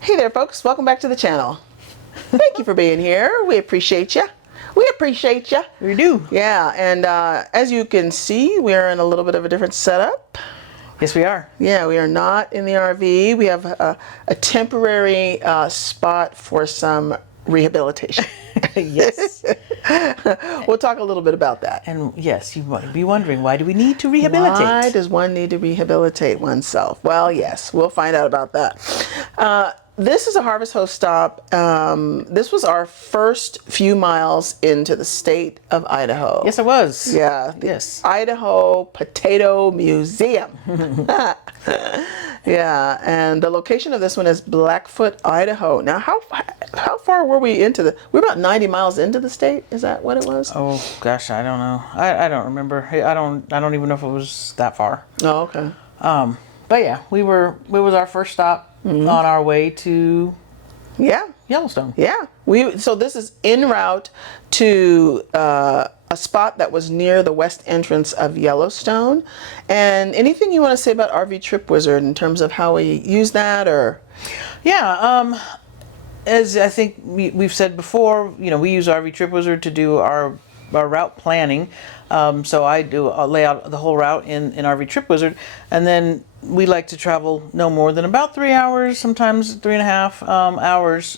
Hey there, folks. Welcome back to the channel. Thank you for being here. We appreciate you. We appreciate you. We do. Yeah, and as you can see, we are in a little bit of a different setup. Yes, we are. Yeah, we are not in the RV. We have a temporary spot for some rehabilitation. Yes. We'll talk a little bit about that. And yes, you might be wondering, why do we need to rehabilitate? Why does one need to rehabilitate oneself? Well, yes, we'll find out about that. This is a Harvest Host stop. This was our first few miles into the state of Idaho. Yes, it was. Yeah. Yes. Idaho Potato Museum. Yeah, and the location of this one is Blackfoot, Idaho. Now, how far were we into the? We're about 90 miles into the state. Is that what it was? Oh gosh, I don't know. I don't remember. I don't even know if it was that far. Oh, okay. But yeah, it was our first stop on our way to Yellowstone. Yeah. So this is en route to a spot that was near the west entrance of Yellowstone. And anything you want to say about RV Trip Wizard in terms of how we use that, or? Yeah. As I think we've said before, we use RV Trip Wizard to do our route planning. So I'll lay out the whole route in RV Trip Wizard, and then we like to travel no more than about 3 hours, sometimes 3.5 hours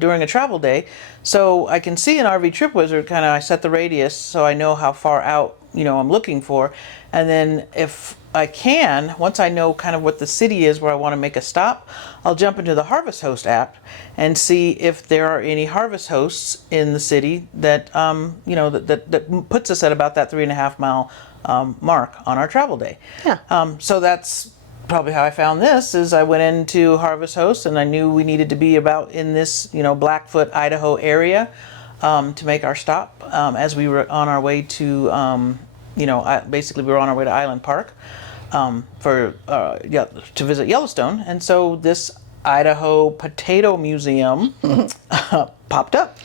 during a travel day. So I can see in RV Trip Wizard, I set the radius so I know how far out I'm looking for, and then if I can, once I know kind of what the city is where I want to make a stop, I'll jump into the Harvest Host app and see if there are any Harvest Hosts in the city that that puts us at about that 3.5 mile mark on our travel day. Yeah. So that's probably how I found this. Is I went into Harvest Host and I knew we needed to be about in this Blackfoot, Idaho area to make our stop as we were on our way to basically we were on our way to Island Park. To visit Yellowstone, and so this Idaho Potato Museum popped up,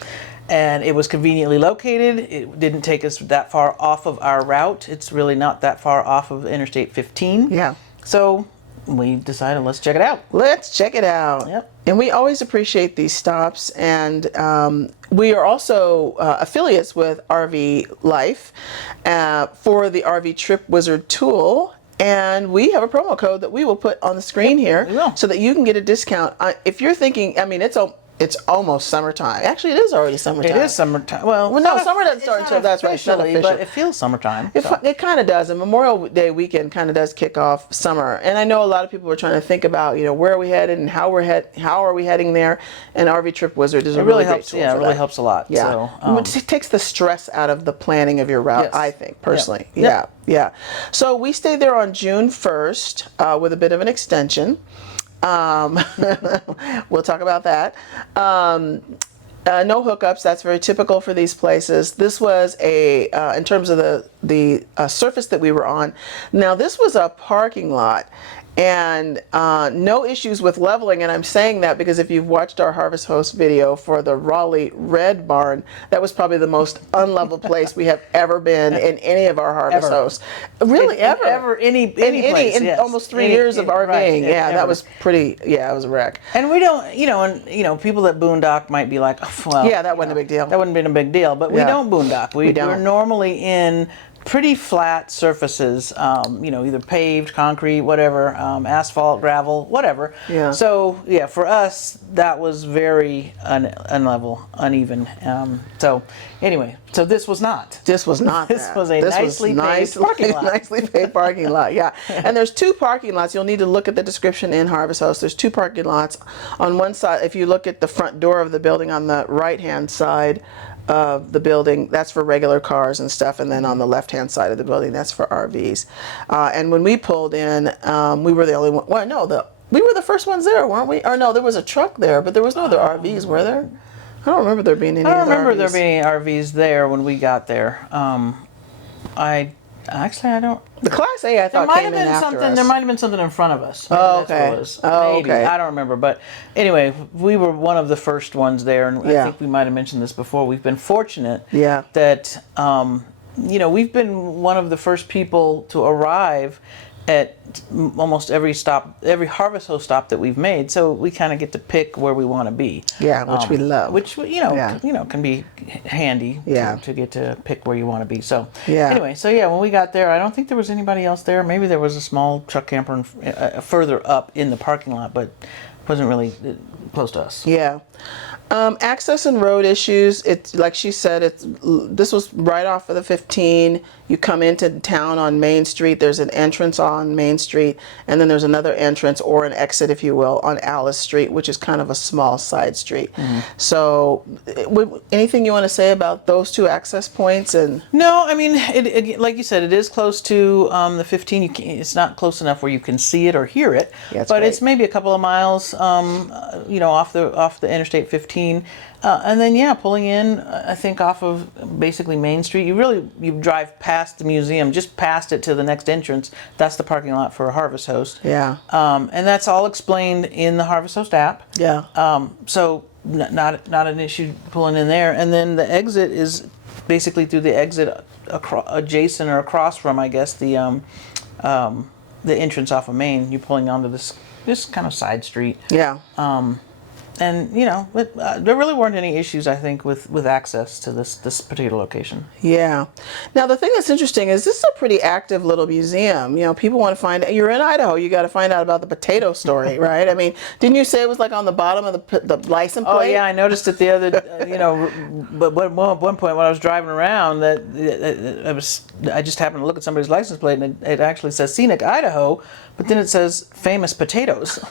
and it was conveniently located. It didn't take us that far off of our route. It's really not that far off of Interstate 15. Yeah. So we decided, let's check it out. Let's check it out. Yep. And we always appreciate these stops, and we are also affiliates with RV Life for the RV Trip Wizard tool. And we have a promo code that we will put on the screen here so that you can get a discount. If you're thinking, it's almost summertime. Actually, it is already summertime. It is summertime. Well, no, summer doesn't start until, that's right, it's not official. But it feels summertime. It kind of does. And Memorial Day weekend kind of does kick off summer. And I know a lot of people are trying to think about, where are we headed and how are we heading there? And RV Trip Wizard is a really great tool. Yeah, it really helps a lot. Yeah. So, it takes the stress out of the planning of your route, yes. I think, personally. Yep. Yeah. So we stayed there on June 1st with a bit of an extension. We'll talk about that. No hookups. That's very typical for these places. This was in terms of the surface that we were on. Now this was a parking lot, and no issues with leveling. And I'm saying that because if you've watched our Harvest Host video for the Raleigh Red Barn, that was probably the most unlevel place we have ever been in any of our Harvest Hosts. Really, ever any place. In Yes. almost 3 years of RVing. Right, yeah, that was pretty. Yeah, it was a wreck. And we don't, people that boondock might be like, oh, well, Yeah, that wasn't a big deal. That wouldn't have been a big deal, but we don't boondock. We don't. We're normally in pretty flat surfaces, either paved, concrete, whatever, asphalt, gravel, whatever. Yeah. So yeah, for us that was very unlevel, uneven. So anyway, so this was not. This was not. This was a nicely paved parking lot. Nicely paved parking lot. Yeah. And there's 2 parking lots. You'll need to look at the description in Harvest Host. There's 2 parking lots. On one side, if you look at the front door of the building on the right-hand side of the building, that's for regular cars and stuff, and then on the left-hand side of the building, that's for RVs. And when we pulled in, we were the only one. Well, no, we were the first ones there, weren't we? Or no, there was a truck there, but there was no other RVs, were there? I don't remember there being any. I don't remember RVs. there being any RVs there when we got there. I don't. The Class A, I thought, came in after us. There might have been something in front of us. Maybe Oh, that's what okay. it was. Oh, Maybe. okay. I don't remember. But anyway, we were one of the first ones there. And Yeah. I think we might have mentioned this before. We've been fortunate Yeah. that, we've been one of the first people to arrive at almost every harvest host stop that we've made, so we kind of get to pick where we want to be. Yeah, which we love. Which can be handy. Yeah. To get to pick where you want to be. So Yeah. anyway, when we got there, I don't think there was anybody else there. Maybe there was a small truck camper further up in the parking lot, but wasn't really close to us. Yeah. Access and road issues. It's like she said. This was right off of the 15. You come into town on Main Street. There's an entrance on Main Street, and then there's another entrance or an exit, if you will, on Alice Street, which is kind of a small side street. Mm-hmm. So, anything you want to say about those two access points? And no, I mean, it like you said, it is close to the 15. It's not close enough where you can see it or hear it, but it's maybe a couple of miles, off the Interstate 15. And then pulling in, I think off of basically Main Street, you drive past the museum, just past it to the next entrance. That's the parking lot for a Harvest Host. Yeah. And that's all explained in the Harvest Host app. Yeah. So not an issue pulling in there. And then the exit is basically through the exit adjacent or across from, I guess, the entrance off of Main. You're pulling onto this kind of side street. Yeah. And there really weren't any issues, I think, with access to this particular location. Yeah. Now the thing that's interesting is this is a pretty active little museum. People want to find. You're in Idaho. You got to find out about the potato story, right? I mean, didn't you say it was like on the bottom of the license plate? Oh yeah, I noticed it the other. But at one point when I was driving around, I just happened to look at somebody's license plate, and it actually says Scenic Idaho, but then it says famous potatoes.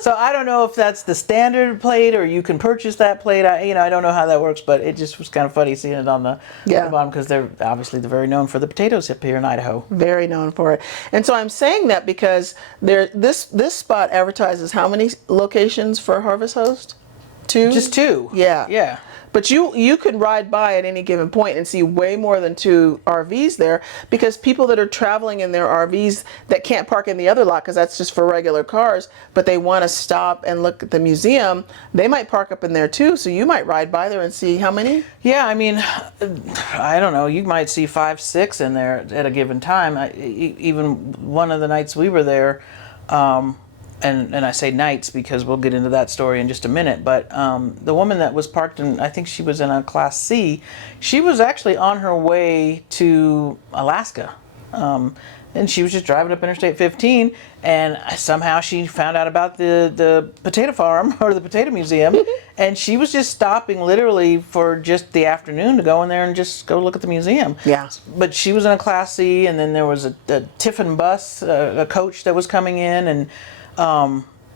So I don't know if that's the standard plate or you can purchase that plate. I don't know how that works, but it just was kind of funny seeing it on the bottom because they're very known for the potatoes up here in Idaho. Very known for it. And so I'm saying that because this spot advertises how many locations for Harvest Host? 2? Just 2. Yeah. Yeah. But you can ride by at any given point and see way more than 2 RVs there, because people that are traveling in their RVs that can't park in the other lot because that's just for regular cars, but they want to stop and look at the museum, they might park up in there too. So you might ride by there and see how many? Yeah, I mean, I don't know. You might see 5, 6 in there at a given time. Even one of the nights we were there, and I say nights because we'll get into that story in just a minute, but the woman that was parked in, I think she was in a Class C, she was actually on her way to Alaska. And she was just driving up Interstate 15, and somehow she found out about the potato farm or the potato museum, and she was just stopping literally for just the afternoon to go in there and just go look at the museum. Yeah. But she was in a Class C, and then there was a Tiffin bus, a coach that was coming in, and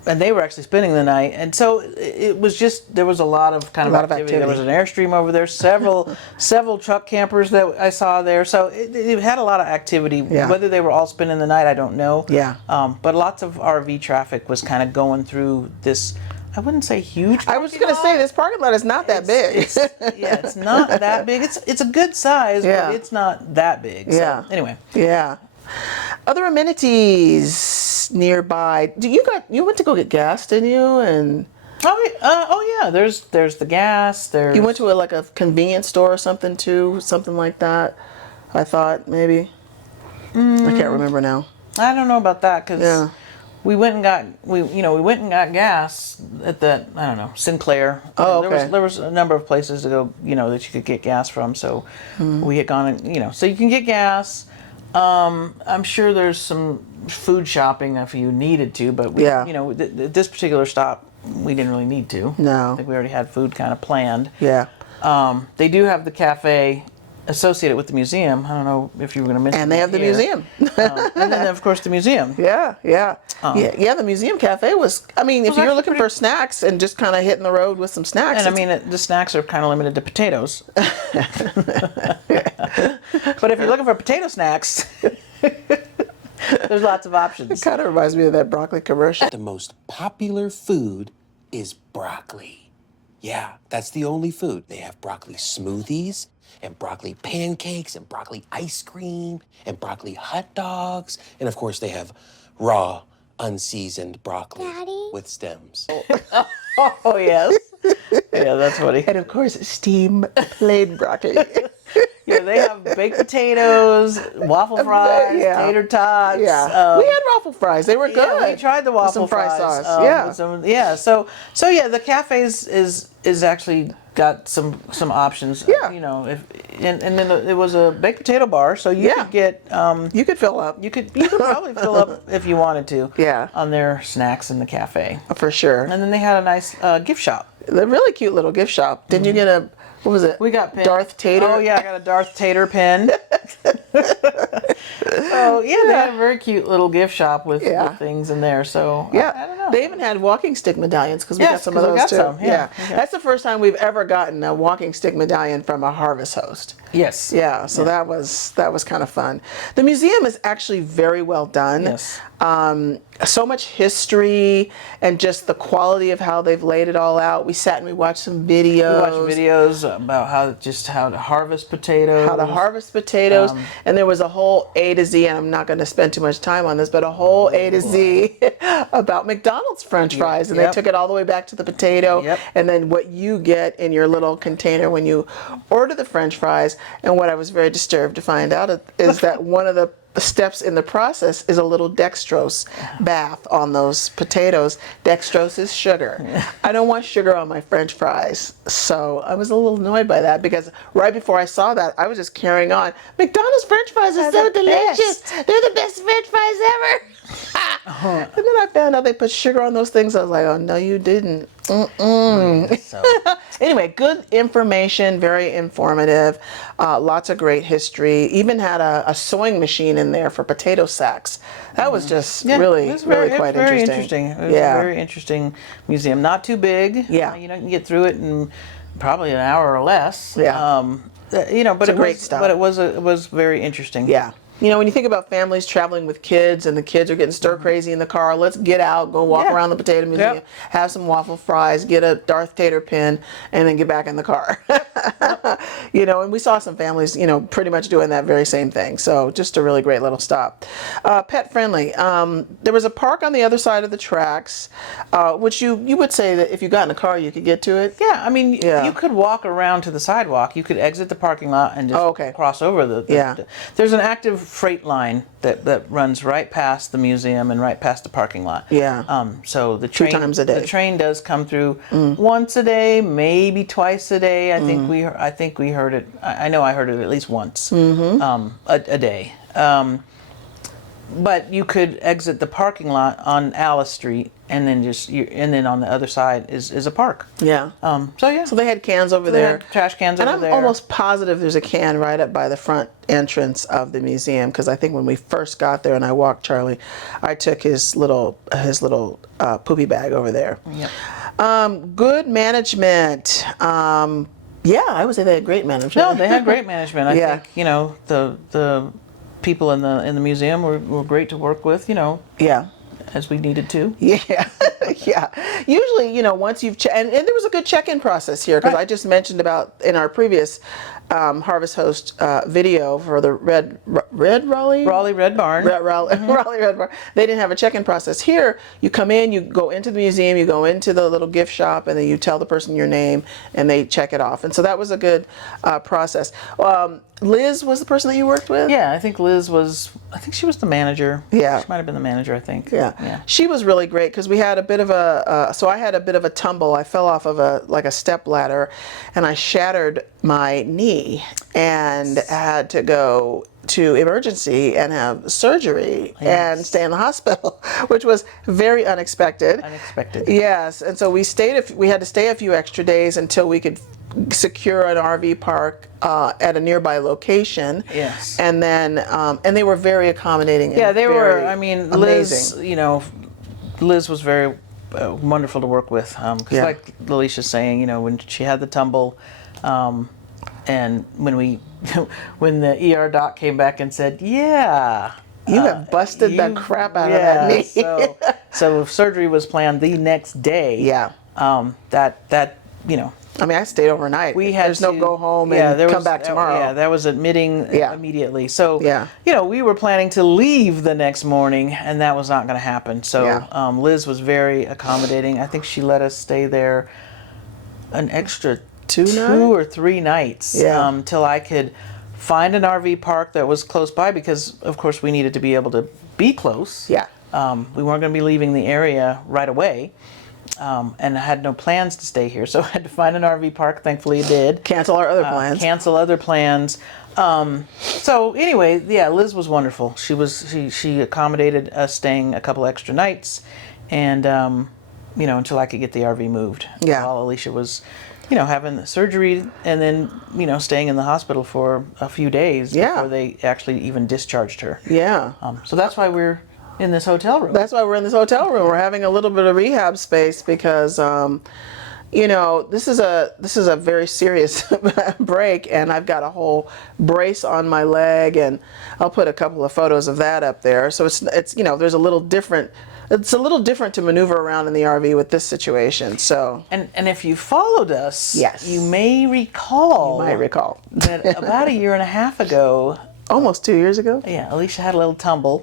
they were actually spending the night, and so it was just, there was a lot of activity. There was an Airstream over there, several truck campers that I saw there, so it had a lot of activity. Yeah. Whether they were all spending the night, I don't know. Yeah. But lots of RV traffic was kind of going through this, I wouldn't say huge. I was going to say this parking lot is not that big. It's not that big. It's a good size, but it's not that big. So, anyway. Yeah. Other amenities nearby. You went to go get gas, didn't you? And oh yeah. There's the gas. You went to a convenience store or something too, something like that. I thought maybe. I can't remember now. I don't know about that because we went and got gas at that, I don't know, Sinclair. Oh, okay. There was a number of places to go, that you could get gas from. So we had gone and, so you can get gas. I'm sure there's some food shopping if you needed to, but this particular stop, we didn't really need to. No. I think we already had food kind of planned. Yeah. They do have the cafe associated with the museum. I don't know if you were going to mention. And they have the museum. And then of course the museum. Yeah. The museum cafe was. I mean, if you're looking for snacks and just kind of hitting the road with some snacks. And I mean, the snacks are kind of limited to potatoes. But if you're looking for potato snacks, there's lots of options. It kind of reminds me of that broccoli commercial. The most popular food is broccoli. Yeah, that's the only food. They have broccoli smoothies and broccoli pancakes and broccoli ice cream and broccoli hot dogs. And of course they have raw, unseasoned broccoli with stems. Oh, yes. Yeah, that's funny. And of course, steam plain broccoli. they have baked potatoes, waffle fries, Yeah. tater tots. Yeah, we had waffle fries. They were good. Yeah, we tried the With waffle some fry fries. sauce. Yeah. with so yeah, the cafes is actually got some options. Yeah. And then it was a baked potato bar, so you Yeah. could get You could fill up. you could probably fill up if you wanted to. Yeah. On their snacks in the cafe, For sure. and then they had a nice gift shop. The really cute little gift shop. Didn't you get a, what was it? We got pin. Darth Tater. Oh yeah, I got a Darth Tater pin. So yeah, they had a very cute little gift shop with things in there. So Yeah, I don't know. They even had walking stick medallions because we Yes, got some of 'cause we those got too. some, yeah. That's the first time we've ever gotten a walking stick medallion from a harvest host. Yes. Yeah, so that was kind of fun. The museum is actually very well done. Yes. So much history and just the quality of how they've laid it all out. We sat and we watched some videos. We watched videos about how to harvest potatoes. How to harvest potatoes, and there was a whole A to Z, and I'm not going to spend too much time on this, but a whole A to Z about McDonald's French fries, and they took it all the way back to the potato, and then what you get in your little container when you order the French fries. And what I was very disturbed to find out is that one of the steps in the process is a little dextrose bath on those potatoes. Dextrose is sugar. I don't want sugar on my French fries. So I was a little annoyed by that because right before I saw that, I was just carrying on. McDonald's French fries are so delicious. They're the best French fries ever. And then I found out they put sugar on those things. I was like, oh, no, you didn't. So. Anyway, good information, very informative, lots of great history. Even had a sewing machine in there for potato sacks. That was just really quite interesting. It was a very interesting museum. Not too big. Yeah. You can get through it in probably an hour or less. Yeah. But a great stop. But it was very interesting. Yeah. When you think about families traveling with kids and the kids are getting stir crazy in the car, let's get out, go walk around the Potato Museum, have some waffle fries, get a Darth Tater pin, and then get back in the car. And we saw some families, pretty much doing that very same thing. So just a really great little stop. Pet friendly. There was a park on the other side of the tracks, which you would say that if you got in a car, you could get to it. Yeah, I mean, you could walk around to the sidewalk. You could exit the parking lot and just cross over the there's an active freight line that runs right past the museum and right past the parking lot. Yeah. So the train 2 times a day. The train does come through once a day, maybe twice a day. I think we heard it. I know I heard it at least once a day. But you could exit the parking lot on Alice Street, and then on the other side is a park. Yeah. So they had cans over they there. had trash cans over and there. I'm almost positive there's a can right up by the front entrance of the museum, because I think when we first got there and I walked Charlie, I took his little poopy bag over there. Yep. Good management. I would say they had great management. No, they had great management. I Yeah. think the people in the museum were great to work with. Yeah. As we needed to. Yeah, yeah. Usually, once you've and there was a good check-in process here, because I just mentioned about in our previous Harvest Host video for the Raleigh Red Barn. Raleigh Red Barn. They didn't have a check-in process. Here, you come in, you go into the museum, you go into the little gift shop, and then you tell the person your name, and they check it off. And so that was a good process. Liz was the person that you worked with? Yeah, I think she was the manager. Yeah. She might have been the manager, I think. Yeah. She was really great, because we had a bit of I had a bit of a tumble. I fell off of a step ladder, and I shattered my knee and had to go to emergency and have surgery and stay in the hospital, which was very unexpected. Yes, and so we had to stay a few extra days until we could secure an RV park at a nearby location. Yes. And then and they were very accommodating. Yeah, they were. I mean, Liz, amazing. Liz was very wonderful to work with. Because like Alicia's saying, when she had the tumble, and when the ER doc came back and said, you have busted the crap out of that knee. So surgery was planned the next day. Yeah. I mean, I stayed overnight. There's no go home and come back tomorrow. Yeah, that was admitting immediately. So, we were planning to leave the next morning, and that was not going to happen. So, Liz was very accommodating. I think she let us stay there an extra two or three nights till I could find an RV park that was close by because, of course, we needed to be able to be close. Yeah. We weren't going to be leaving the area right away. And I had no plans to stay here, so I had to find an RV park. Thankfully, I did. Cancel our other plans. Cancel other plans. So anyway, yeah, Liz was wonderful. She accommodated us staying a couple extra nights, and until I could get the RV moved. Yeah. While Alicia was, having the surgery, and then staying in the hospital for a few days before they actually even discharged her. Yeah. So that's why we're in this hotel room. That's why we're in this hotel room. We're having a little bit of rehab space because, this is a very serious break, and I've got a whole brace on my leg, and I'll put a couple of photos of that up there. So it's there's a little different. It's a little different to maneuver around in the RV with this situation. So and if you followed us, yes, you may recall. That about a year and a half ago. Almost 2 years ago. Yeah, Alicia had a little tumble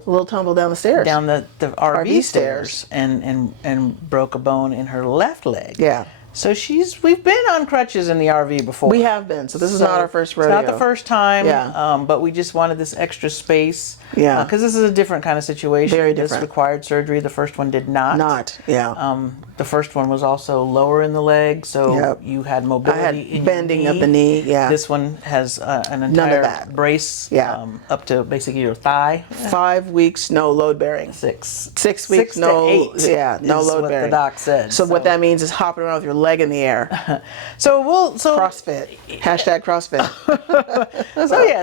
down the stairs. Down the RV stairs and broke a bone in her left leg. Yeah. So we've been on crutches in the RV before. We have been. So this is not our first rodeo. It's not the first time. Yeah. But we just wanted this extra space. Yeah. Because this is a different kind of situation. Very different. This required surgery. The first one did not. Yeah. The first one was also lower in the leg, so you had mobility. I had in bending your of the knee. Yeah. This one has an None of entire that. brace. Yeah. Up to basically your thigh. 5 weeks, no load bearing. 6 6 weeks, 6 no. to 8. Yeah, no is load what bearing. the doc said. So what that means is hopping around with your leg in the air. So CrossFit. Hashtag CrossFit.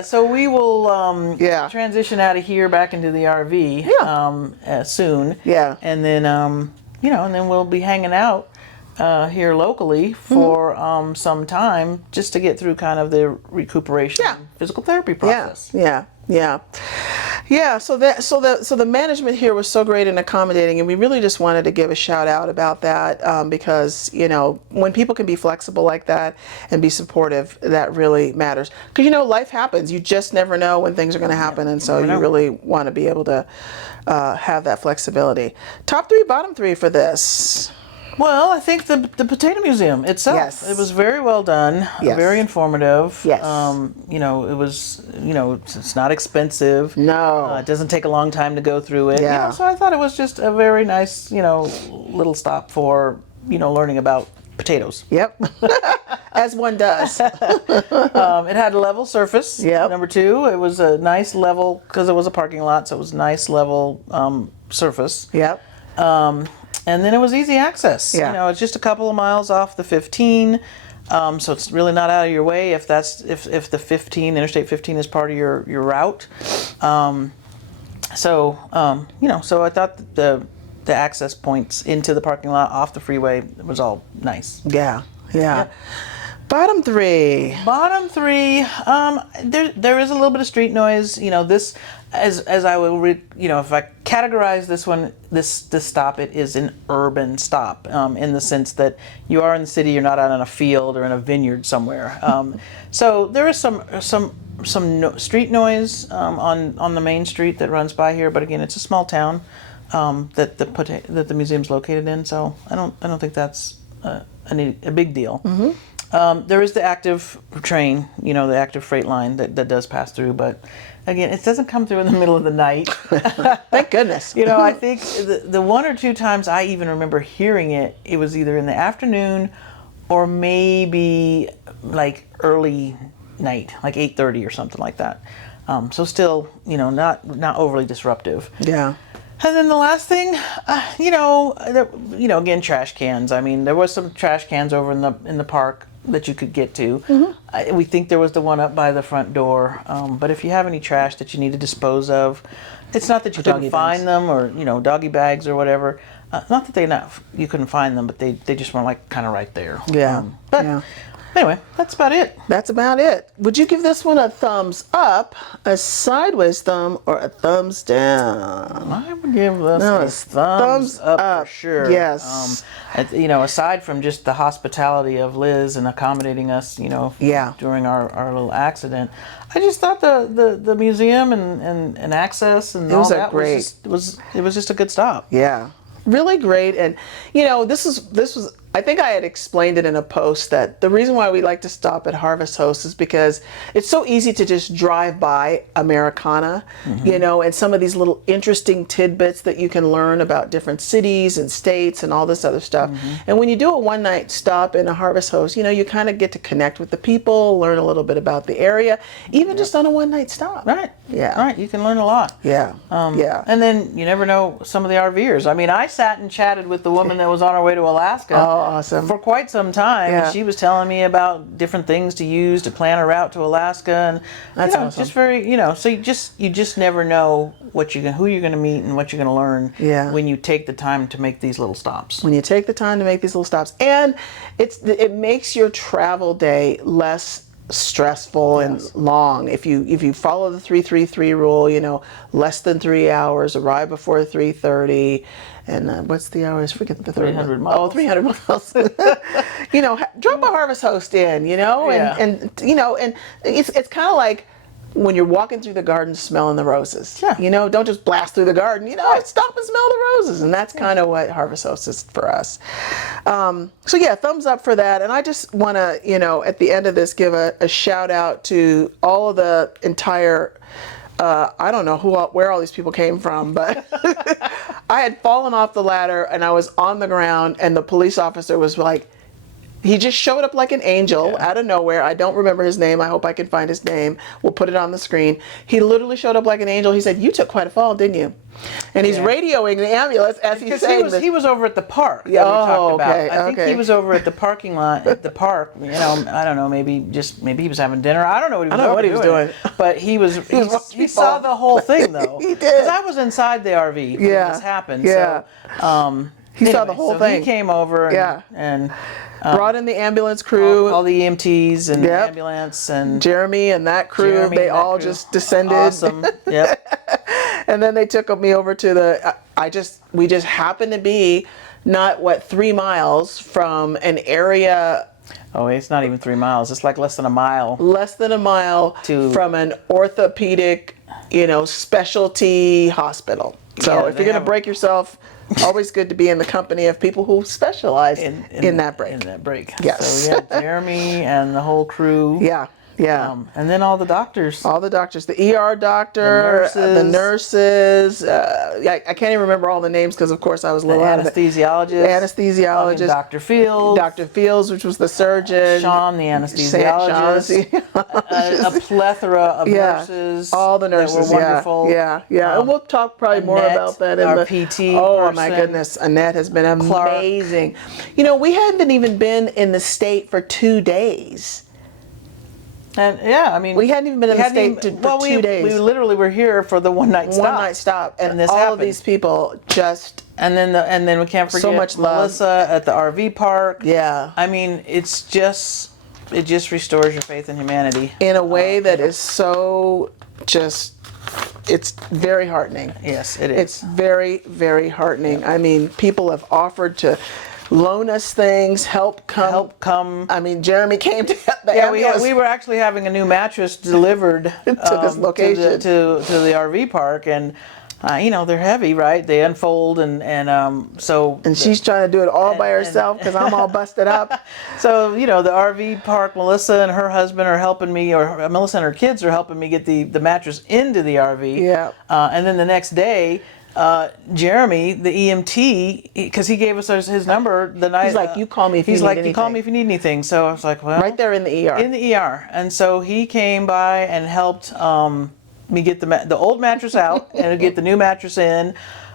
So we will Yeah. transition out of here back into the RV soon. Yeah. And then and then we'll be hanging out here locally for some time just to get through kind of the recuperation physical therapy process. Yeah. So the management here was so great and accommodating, and we really just wanted to give a shout out about that because when people can be flexible like that and be supportive, that really matters. Because life happens. You just never know when things are going to happen, and so you really want to be able to have that flexibility. Top 3, bottom 3 for this. Well, I think the Potato Museum itself, Yes. it was very well done, Yes. very informative. Yes. It was, it's not expensive. No. It doesn't take a long time to go through it. Yeah. So I thought it was just a very nice, little stop for, learning about potatoes. Yep. As one does. It had a level surface. Yep. Number 2, it was a nice level, because it was a parking lot, so it was nice level surface. Yep. And then it was easy access. Yeah. It's just a couple of miles off the 15. So it's really not out of your way if the 15, Interstate 15 is part of your route. So I thought the access points into the parking lot off the freeway was all nice. Yeah. Bottom 3. Bottom 3, there is a little bit of street noise. This, as I will if I categorize this one, this stop, it is an urban stop in the sense that you are in the city, you're not out on a field or in a vineyard somewhere. So there is some street noise on the main street that runs by here, but again, it's a small town that the museum's located in. So I don't think that's a big deal. Mm-hmm. There is the active train, the active freight line that does pass through, but again, it doesn't come through in the middle of the night. Thank goodness. I think the 1 or 2 times I even remember hearing it, it was either in the afternoon or maybe like early night, like 8:30 or something like that. So still, not overly disruptive. Yeah. And then the last thing, again, trash cans. I mean, there was some trash cans over in the park that you could get to. Mm-hmm. We think there was the one up by the front door. But if you have any trash that you need to dispose of, it's not that you couldn't find them or doggy bags or whatever. Not that you couldn't find them, but they just weren't like kind of right there. Yeah. Anyway, that's about it. That's about it. Would you give this one a thumbs up, a sideways thumb, or a thumbs down? I would give this a thumbs up for sure. Yes. Aside from just the hospitality of Liz and accommodating us, during our little accident, I just thought the museum and access and all that was just a good stop. Yeah. Really great. And this was I think I had explained it in a post that the reason why we like to stop at Harvest Host is because it's so easy to just drive by Americana, you know, and some of these little interesting tidbits that you can learn about different cities and states and all this other stuff. And when you do a one night stop in a Harvest Host, you know, you kind of get to connect with the people, learn a little bit about the area, even just on a one night stop. Right. Yeah. Right. You can learn a lot. Yeah. Yeah. And then you never know some of the RVers. I mean, I sat and chatted with the woman that was on her way to Alaska. Oh, awesome. For quite some time. Yeah. She was telling me about different things to use to plan a route to Alaska, and That's you know, awesome. just very, you know, so you just never know who you're going to meet and what you're going to learn Yeah. when you take the time to make these little stops. When you take the time to make these little stops, and it makes your travel day less stressful and long. If you follow the 3-3-3 rule, you know, less than 3 hours, arrive before 3:30, and what's the hours? Forget the third 300 one. miles. Oh, 300 miles. You know, drop a Harvest Host in, you know, and you know, and it's kind of like when you're walking through the garden smelling the roses. Yeah. You know, don't just blast through the garden, you know, stop and smell the roses. And that's kind of what Harvest Host is for us. So yeah, thumbs up for that. And I just want to, you know, at the end of this, give a shout out to all of the entire, I don't know where all these people came from, but I had fallen off the ladder and I was on the ground and the police officer was like, he just showed up like an angel out of nowhere. I don't remember his name. I hope I can find his name. We'll put it on the screen. He literally showed up like an angel. He said, "You took quite a fall, didn't you?" And he's radioing the ambulance as he's saying this. He was over at the park that we Oh, talked about. okay, I think he okay. was over at the parking lot at the park. You know, I don't know, maybe he was having dinner. I don't know what he was, I don't know what he was doing. But he was watching he saw people. the whole thing though. He did. Because I was inside the RV when Yeah, this happened. yeah. So, He saw the whole so thing. He came over and, Yeah. and Brought in the ambulance crew. all the EMTs and the Yep. ambulance and Jeremy and that crew, Jeremy they and that all crew. just descended. Awesome. Yep. And then they took me over to the, we just happened to be not 3 miles from an area Oh, it's not even 3 miles. It's like less than a mile. less than a mile from an orthopedic, you know, specialty hospital. So Yeah, if they you're going have- to break yourself, always good to be in the company of people who specialize in that break. In that break. Yes. So yeah, Jeremy and the whole crew. Yeah, yeah. And then all the doctors. All the doctors, the ER doctor, the nurses. I can't even remember all the names because, of course, I was a little out of it. Anesthesiologist. Anesthesiologist. Dr. Fields. Dr. Fields, which was the surgeon. Sean, the anesthesiologist. A plethora of nurses. All the nurses. That were wonderful. Yeah. And we'll talk probably more Annette, about that in our the PT Oh my person. goodness, Annette has been amazing. You know, we hadn't even been in the state for 2 days. And yeah, I mean, We hadn't even been in the state for 2 days. We literally were here for the one night stop. And this all happened. of these people just And then we can't forget much love. Melissa at the RV park. Yeah. I mean, it just restores your faith in humanity. in a way that is so just, it's very heartening. Yes, it is. It's very, very heartening. I mean, people have offered to loan us things, help come. I mean, Jeremy came to the ambulance. we were actually having a new mattress delivered To this location. to the RV park, and you know, they're heavy, right? They unfold, and so. And she's trying to do it all by herself because I'm all busted up. So, you know, the RV park, Melissa and her husband are helping me, or Melissa and her kids are helping me get the mattress into the RV. Yeah. And then the next day, Jeremy, the EMT, because he gave us his number the night. He's like, "You call me if you he's need like, anything." "You call me if you need anything." So I was like, "Well." Right there in the ER. In the ER. And so he came by and helped me get the old mattress out and get the new mattress in.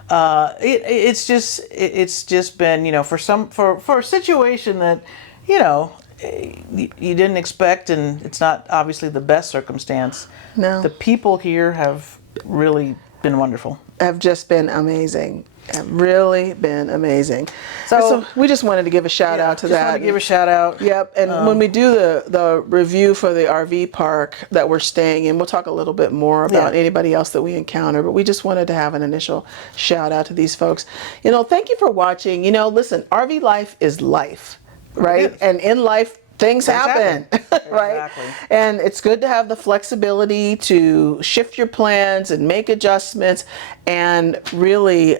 It's just been, you know, for a situation that, you know, you didn't expect, and it's not obviously the best circumstance. No. The people here have really been wonderful. Have just been amazing. Have really been amazing. So we just wanted to give a shout out to just that. want to give a shout out. Yep, and when we do the review for the RV park that we're staying in, we'll talk a little bit more about anybody else that we encounter, but we just wanted to have an initial shout out to these folks. You know, thank you for watching. You know, listen, RV life is life, right? And in life, things happen, right? Exactly. And it's good to have the flexibility to shift your plans and make adjustments and really,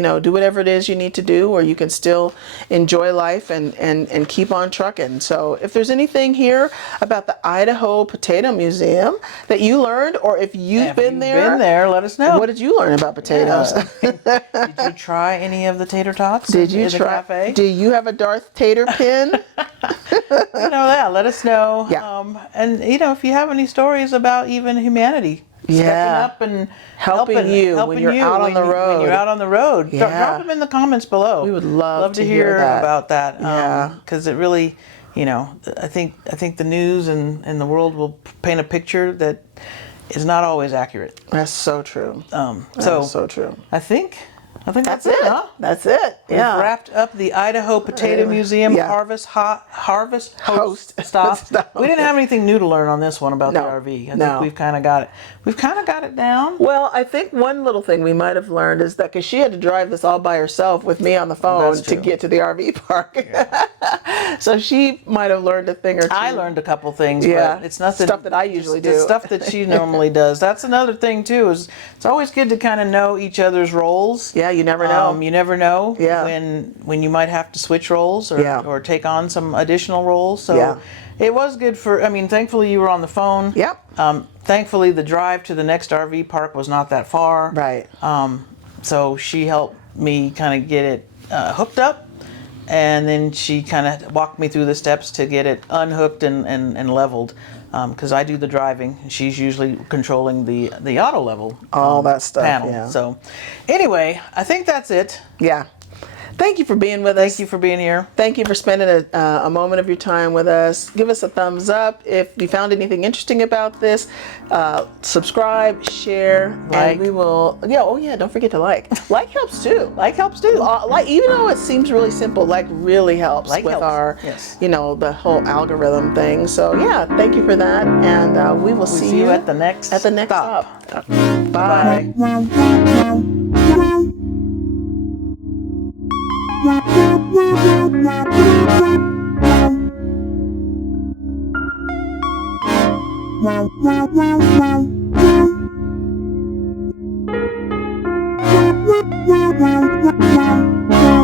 do whatever it is you need to do, or you can still enjoy life and keep on trucking. So if there's anything here about the Idaho Potato Museum that you learned, or if you've been there, let us know. what did you learn about potatoes? Yeah. Did you try any of the tater tots? Did you in the try? cafe? Do you have a Darth Tater pin? Let us know. Yeah. And if you have any stories about even humanity stepping up and helping you when you're out on the road. When you're out on the road, Yeah. drop them in the comments below. We would love to hear that. about that. Yeah. Because it really, I think the news and the world will paint a picture that is not always accurate. That's so true. That's so true. I think that's it. Huh? That's it. We've Yeah. wrapped up the Idaho Potato Museum Yeah. Harvest Host stop. Stop. We didn't have anything new to learn on this one about the No. RV. I No. think we've kind of got it. We've kind of got it down. Well, I think one little thing we might have learned is that because she had to drive this all by herself with me on the phone That's to true. get to the RV park, so she might have learned a thing or two. I learned a couple things, Yeah. but it's nothing. Stuff that I usually the do. stuff that she normally does. That's another thing too. Is it's always good to kind of know each other's roles. Yeah, you never know. You never know Yeah. when you might have to switch roles or Yeah. or take on some additional roles. So Yeah. it was good for. Thankfully you were on the phone. Yep. Thankfully the drive to the next RV park was not that far. Right. So she helped me kind of get it hooked up, and then she kind of walked me through the steps to get it unhooked and leveled. Because I do the driving, and she's usually controlling the auto level. All that stuff. Panel. Yeah. So, anyway, I think that's it. Yeah. Thank you for being with us. Thank you for being here. Thank you for spending a moment of your time with us. Give us a thumbs up if you found anything interesting about this. Subscribe, share, Like. and we will. Yeah. Oh yeah. Don't forget to like. Like helps too. Like helps too. Like, even though it seems really simple, like really helps Like with helps. our, Yes. the whole algorithm thing. So yeah, thank you for that, and we will see you at the next stop. Bye. Wow, wow, wow, wow. Wow, wow, wow, wow, wow.